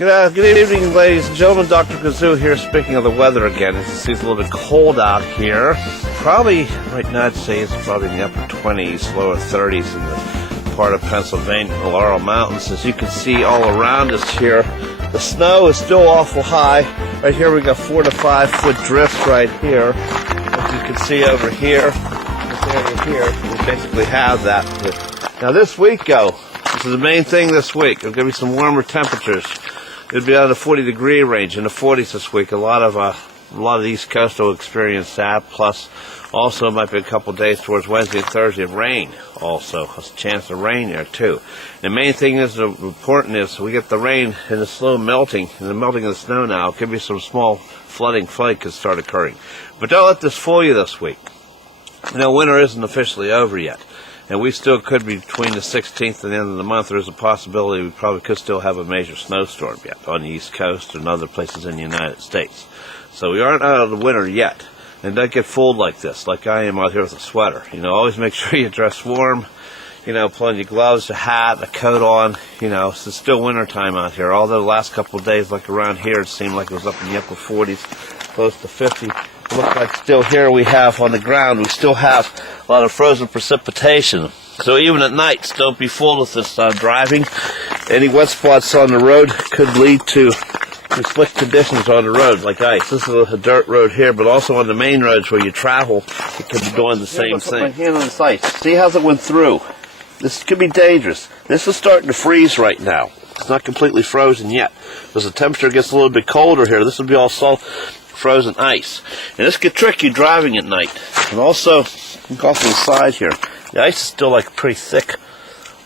Good evening, ladies and gentlemen. Dr. Kazoo here, speaking of the weather again. As you see, it's a little bit cold out here. Probably, right now I'd say it's probably in the upper 20s, lower 30s in the part of Pennsylvania, the Laurel Mountains. As you can see all around us here, the snow is still awful high. Right here we got 4 to 5 foot drifts right here. As you can see over here, this area here, we basically have that. Now this week, this is the main thing this week. There's going to be some warmer temperatures. It'll be out of the 40-degree range, in the 40s this week. A lot of the East Coast will experience that. Plus, also might be a couple days towards Wednesday and Thursday of rain. Also, there's a chance of rain there too. The main thing is important is we get the rain and the slow melting, and the melting of the snow now. It could be some small flooding could start occurring. But don't let this fool you this week. You know, winter isn't officially over yet. And we still could be between the 16th and the end of the month. There's a possibility we probably could still have a major snowstorm yet on the East Coast and other places in the United States. So we aren't out of the winter yet. And don't get fooled like this, like I am out here with a sweater. You know, always make sure you dress warm. You know, put on your gloves, a hat, a coat on. You know, it's still winter time out here. Although the last couple of days, like around here, it seemed like it was up in the upper 40s, close to 50. It looks like still here we have on the ground, we still have a lot of frozen precipitation. So even at nights, don't be fooled with this driving. Any wet spots on the road could lead to slick conditions on the road, like ice. This is a dirt road here, but also on the main roads where you travel, it could be doing the same thing. My hand on this ice. See how it went through? This could be dangerous. This is starting to freeze right now. It's not completely frozen yet. As the temperature gets a little bit colder here, this will be all frozen ice. And this gets tricky driving at night. And also, look off to the side here. The ice is still like pretty thick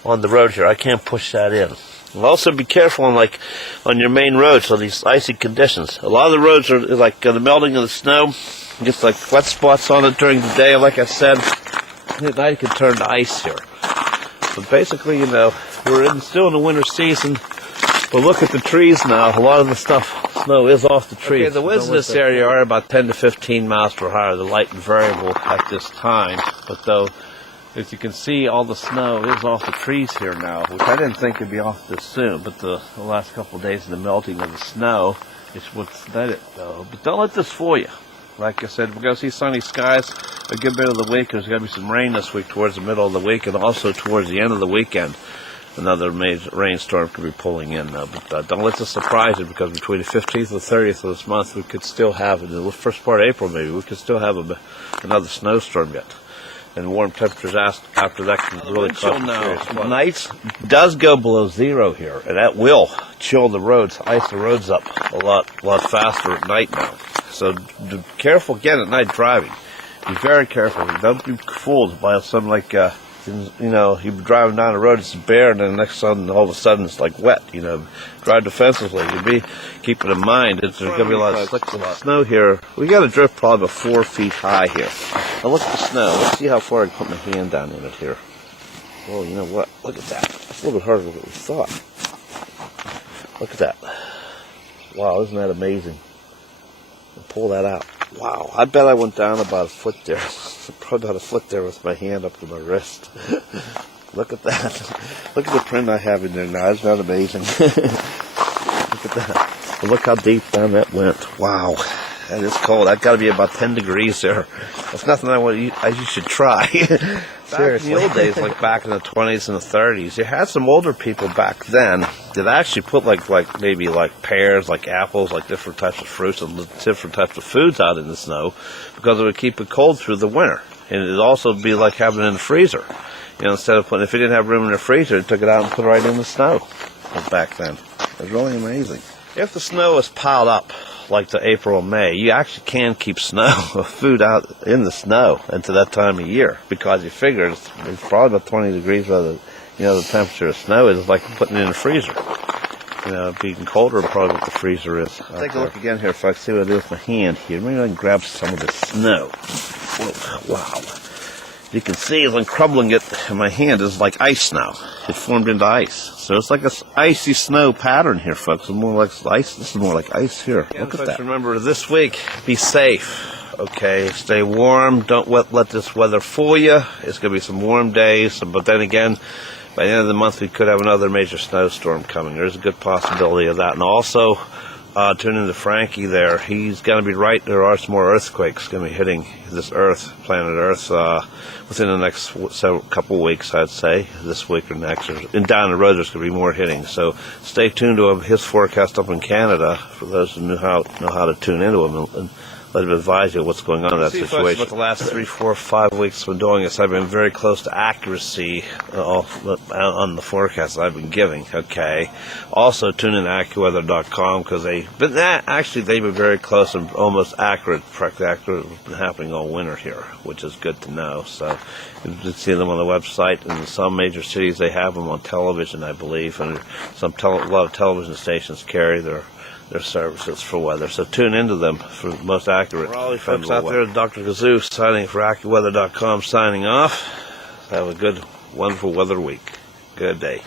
on the road here. I can't push that in. And also be careful on your main roads on these icy conditions. A lot of the roads are like the melting of the snow. It gets like wet spots on it during the day. Like I said, at night it can turn to ice here. But basically, you know, we're still in the winter season. But look at the trees now. A lot of the snow is off the trees. Okay, the winds in this area are about 10 to 15 miles per hour. They're light and variable at this time. But though, as you can see, all the snow is off the trees here now, which I didn't think would be off this soon. But the last couple of days of the melting of the snow is what's done it, though. But don't let this fool you. Like I said, we're going to see sunny skies a good bit of the week. There's going to be some rain this week towards the middle of the week and also towards the end of the weekend. Another major rainstorm could be pulling in, though. But don't let this surprise you, because between the 15th and the 30th of this month, we could still have, in the first part of April maybe, we could still have another snowstorm yet. And warm temperatures after that can really cause now. Nights does go below zero here, and that will chill the roads, ice the roads up a lot faster at night now. So be careful again at night driving. Be very careful. Don't be fooled by something you know, you're driving down the road, it's bare, and then the next sudden, all of a sudden, it's like wet. You know, drive defensively. You keep it in mind. There's going to be a lot of slicks and snow here. We got a drift probably about 4 feet high here. Now look at the snow. Let's see how far I can put my hand down in it here. Whoa, you know what? Look at that. It's a little bit harder than what we thought. Look at that. Wow, isn't that amazing? Pull that out. Wow, I bet I went down about a foot there. Probably about a foot there with my hand up to my wrist. Look at that. Look at the print I have in there now. Isn't that amazing? Look at that. Well, look how deep down that went. Wow. That is cold. That got to be about 10 degrees there. That's nothing you should try. Seriously. In the old days, like back in the 20s and the 30s, you had some older people back then that actually put maybe pears, like apples, like different types of fruits and different types of foods out in the snow, because it would keep it cold through the winter. And it'd also be like having it in the freezer. You know, instead of if you didn't have room in the freezer, they took it out and put it right in the snow back then. It was really amazing. If the snow is piled up like the April and May, you actually can keep food out in the snow into that time of year, because you figure it's probably about 20 degrees where the temperature of snow is like putting it in the freezer. You know, it'd be even colder probably what the freezer is. Take a look again here, folks. See what I do with my hand here. Maybe I can grab some of the snow. Whoa, wow. You can see as I'm crumbling it in my hand, it's like ice now. It formed into ice. So it's like a icy snow pattern here, folks. It's more like ice. This is more like ice here. Look at that. Remember, this week, be safe. Okay, stay warm. Don't let this weather fool you. It's going to be some warm days. But then again, by the end of the month we could have another major snowstorm coming. There's a good possibility of that. And also, tune into Frankie there. He's going to be right. There are some more earthquakes going to be hitting this Earth, planet Earth, within the next couple of weeks, I'd say, this week or next. And down the road, there's going to be more hitting. So stay tuned to his forecast up in Canada for those who know how to tune into him and let him advise you what's going on in that situation. But the last 3, 4, 5 weeks of doing this, I've been very close to accuracy on the forecasts I've been giving. Okay. Also, tune in to AccuWeather.com because they've been very close and almost accurate. Practically accurate. It's been happening all winter here, which is good to know. So you can see them on the website, and in some major cities they have them on television, I believe, and a lot of television stations carry their services for weather. So tune into them for the most accurate. For all you folks out there, Dr. Kazoo signing for AccuWeather.com, signing off. Have a good, wonderful weather week. Good day.